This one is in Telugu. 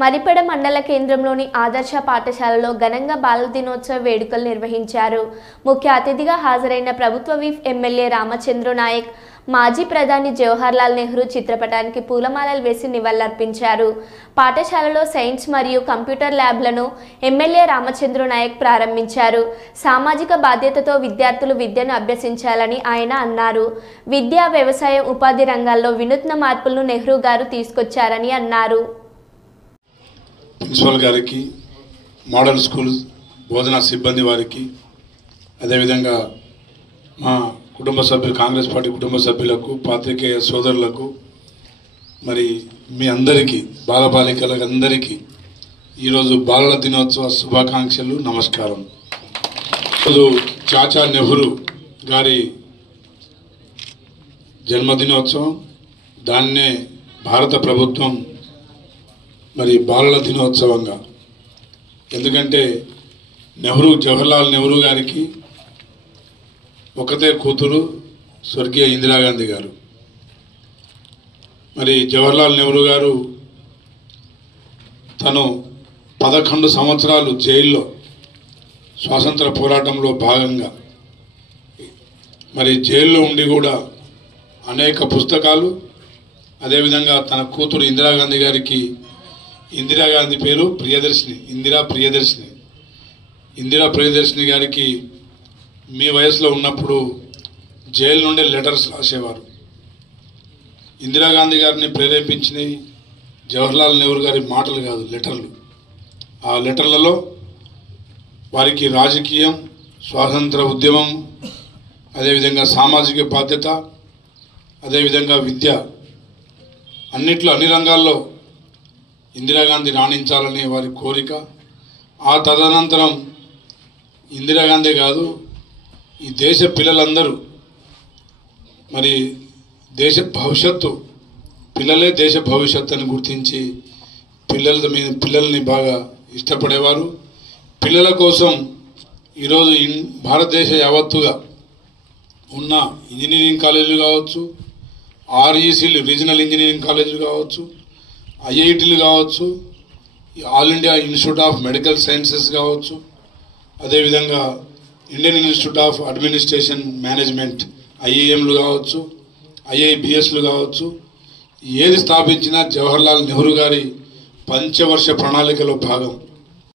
మరిపెడ మండల కేంద్రంలోని ఆదర్శ పాఠశాలలో ఘనంగా బాలల దినోత్సవ వేడుకలు నిర్వహించారు. ముఖ్య అతిథిగా హాజరైన ప్రభుత్వ విప్ ఎమ్మెల్యే రామచంద్ర నాయక్ మాజీ ప్రధాని జవహర్లాల్ నెహ్రూ చిత్రపటానికి పూలమాలలు వేసి నివాళులర్పించారు. పాఠశాలలో సైన్స్ మరియు కంప్యూటర్ ల్యాబ్లను ఎమ్మెల్యే రామచంద్ర నాయక్ ప్రారంభించారు. సామాజిక బాధ్యతతో విద్యార్థులు విద్యను అభ్యసించాలని ఆయన అన్నారు. విద్యా, వ్యవసాయం, ఉపాధి రంగాల్లో వినూత్న మార్పులను నెహ్రూ గారు తీసుకొచ్చారని అన్నారు. ప్రిన్సిపల్ గారికి, మోడల్ స్కూల్ బోధనా సిబ్బంది వారికి, అదేవిధంగా మా కుటుంబ సభ్యులు, కాంగ్రెస్ పార్టీ కుటుంబ సభ్యులకు, పాత్రికేయ సోదరులకు, మరి మీ అందరికీ, బాలబాలికలకు అందరికీ ఈరోజు బాలల దినోత్సవ శుభాకాంక్షలు, నమస్కారం. ఈరోజు చాచా నెహ్రూ గారి జన్మదినోత్సవం. దాన్నే భారత ప్రభుత్వం మరి బాలల దినోత్సవంగా, ఎందుకంటే జవహర్లాల్ నెహ్రూ గారికి ఒకతే కూతురు స్వర్గీయ ఇందిరాగాంధీ గారు. మరి జవహర్లాల్ నెహ్రూ గారు తను 11 సంవత్సరాలు జైల్లో స్వాతంత్ర పోరాటంలో భాగంగా మరి జైల్లో ఉండి కూడా అనేక పుస్తకాలు, అదేవిధంగా తన కూతురు ఇందిరాగాంధీ గారికి, ఇందిరాగాంధీ పేరు ప్రియదర్శిని, ఇందిరా ప్రియదర్శిని గారికి మీ వయసులో ఉన్నప్పుడు జైలు నుండి లెటర్స్ రాసేవారు. ఇందిరాగాంధీ గారిని ప్రేరేపించినవి జవహర్లాల్ నెహ్రూ గారి మాటలు కాదు, లెటర్లు. ఆ లెటర్లలో వారికి రాజకీయం, స్వాతంత్ర ఉద్యమం, అదేవిధంగా సామాజిక బాధ్యత, అదేవిధంగా విద్య, అన్ని రంగాల్లో ఇందిరాగాంధీ రాణించాలనే వారి కోరిక. ఆ తదనంతరం ఇందిరాగాంధీ కాదు, ఈ దేశ పిల్లలందరూ మరి దేశ భవిష్యత్తు, పిల్లలే దేశ భవిష్యత్తు అని గుర్తించి పిల్లల్ని బాగా ఇష్టపడేవారు. పిల్లల కోసం ఈరోజు భారతదేశ యావత్తుగా ఉన్న ఇంజనీరింగ్ కాలేజీలు కావచ్చు, ఆర్ఈసీలు, రీజనల్ ఇంజనీరింగ్ కాలేజీలు కావచ్చు, ఐఐటీలు కావచ్చు, All India Institute of Medical Sciences కావచ్చు, అదేవిధంగా Indian Institute of Administration Management ఐఐఎంలు కావచ్చు, ఐఐబిఎస్లు కావచ్చు, ఏది స్థాపించినా జవహర్లాల్ నెహ్రూ గారి పంచవర్ష ప్రణాళికలో భాగం.